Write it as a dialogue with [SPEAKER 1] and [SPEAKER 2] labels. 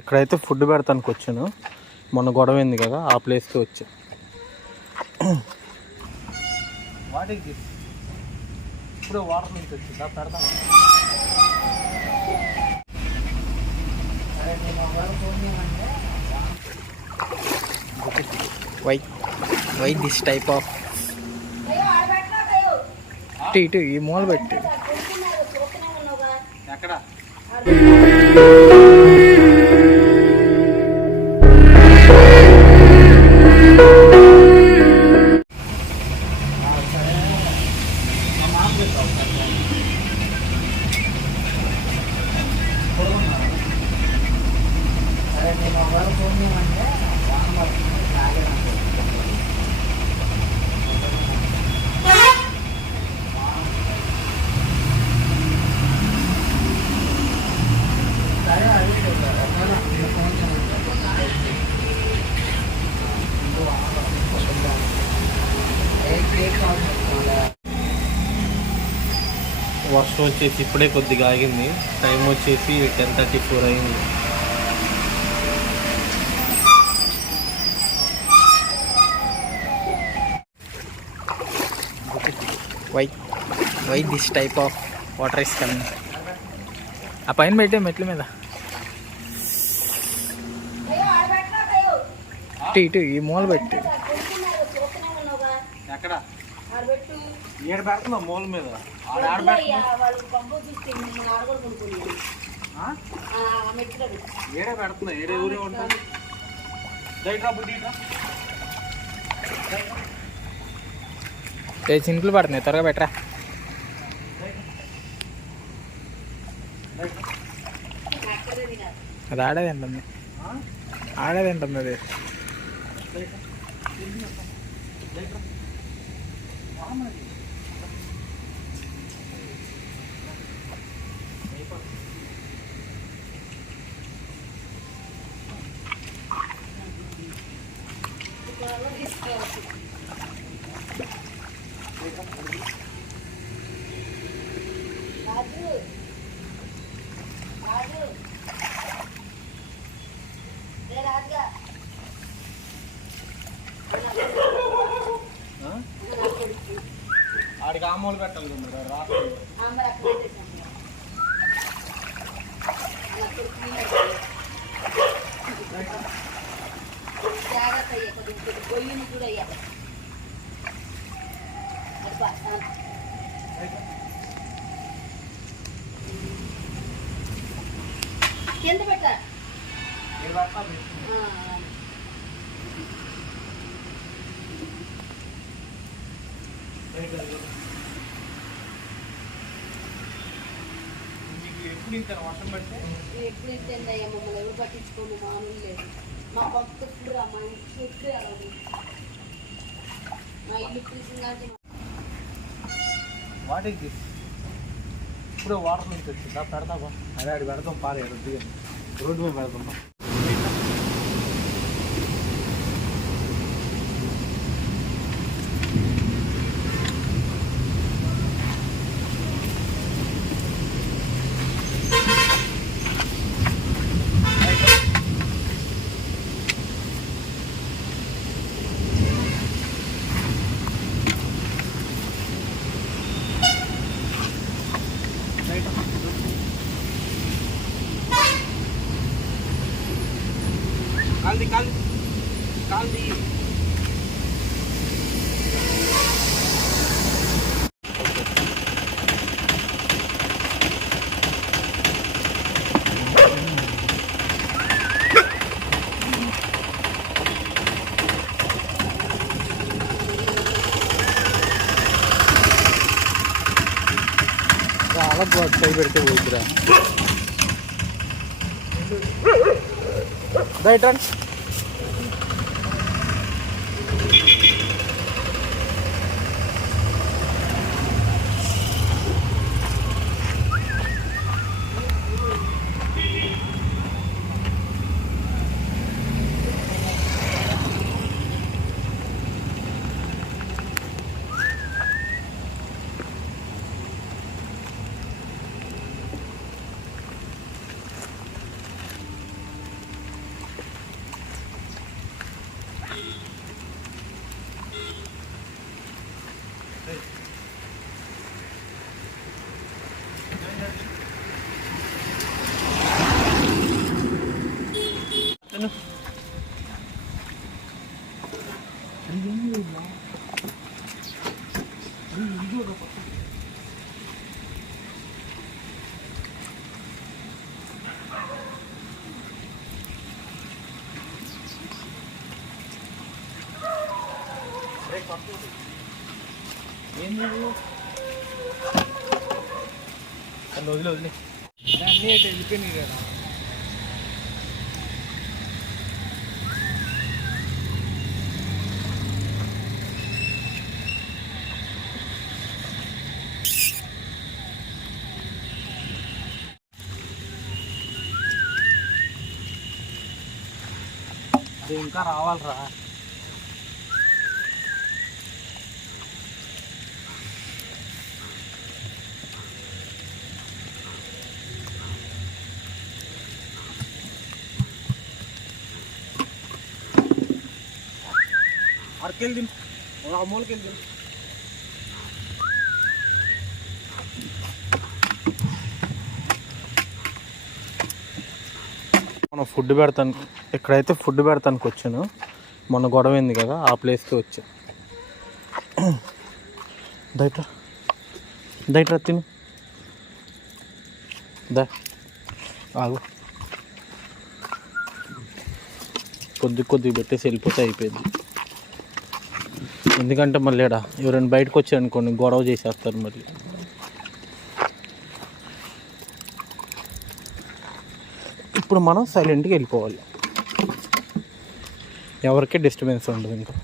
[SPEAKER 1] ఇక్కడైతే ఫుడ్ పెడతానికి వచ్చాను. మొన్న గొడవ అయింది కదా ఆ ప్లేస్కి వచ్చా. వాటికి ఇప్పుడు వాటర్ నుంచి వచ్చిందా? పెడతాం why why this type of ఇటు ఇటు ఈ మూల పెట్టి. ఎక్కడ? వర్షం వచ్చేసి ఇప్పుడే కొద్దిగా ఆగింది టైం వచ్చేసి టెన్ థర్టీ ఫోర్ అయింది why why this type of water is coming ఆ పైన పెట్టే మెట్ల మీద ఇటు ఇటు ఈ మూల పెట్టి ఎక్కడ ఏడు పెడుతున్నా మూల మీద. ఆడ ఆడ ఏడే పెడుతున్నా ఏడే ఊరే ఏ సింపుల్ పడుతున్నాయి త్వరగా పెట్టరా? అది ఆడేది ఉంటుంది ఆడేది ఉంటుంది అది. மாமனடி ఆమూలు పెట్టాలి కదా రాత్రి
[SPEAKER 2] జాగ్రత్త అయ్యా కొద్దిగా కూడా అయ్యా అబ్బా, ఆ.
[SPEAKER 1] ఎప్పుడు వర్షం పడితే?
[SPEAKER 2] ఎప్పుడు ఇంత అయ్యా మమ్మల్ని ఎవరు పట్టించుకోము మామూలు లేదు. మా రా మా ఇంటికి ఉంది. మా ఇల్లు చూసిందంటే
[SPEAKER 1] వాట్ ఈస్ దిస్ ఇప్పుడు వాటర్ నుంచి వచ్చిందా? పెడతావా? అదే ఆడి పెడతాం పారే రొద్దుగా రోడ్డు మీద పెడతాం காந்தி காந்தி காந்தி அலப்பா டைப் எடுத்து போய்க்கிறேன் Thank you. Ano? Ayun yun ba? Ayun yun. వదిలే వదిలే అన్నీ అయితే వెళ్ళిపోయినాయి కదా అది ఇంకా రావాలిరా. అరకెళ్ళి దింపు ఒక అమ్మోలకెళ్ళి దింపు మనం ఫుడ్ పెడతాను ఇక్కడైతే ఫుడ్ పెడతానికి వచ్చాను మొన్న గొడవ అయింది కదా ఆ ప్లేస్కి వచ్చా. దయట దయట తిని. దా ఆగు. కొద్ది కొద్దిగా పెట్టేసి వెళ్ళిపోతే అయిపోయింది. ఎందుకంటే మళ్ళీ ఇక్కడ ఎవరైనా బయటకు వచ్చారనుకోండి గొడవ చేసేస్తారు మళ్ళీ. ఇప్పుడు మనం సైలెంట్గా వెళ్ళిపోవాలి. ఎవరికి డిస్టర్బెన్స్ ఉండదు ఇంకా.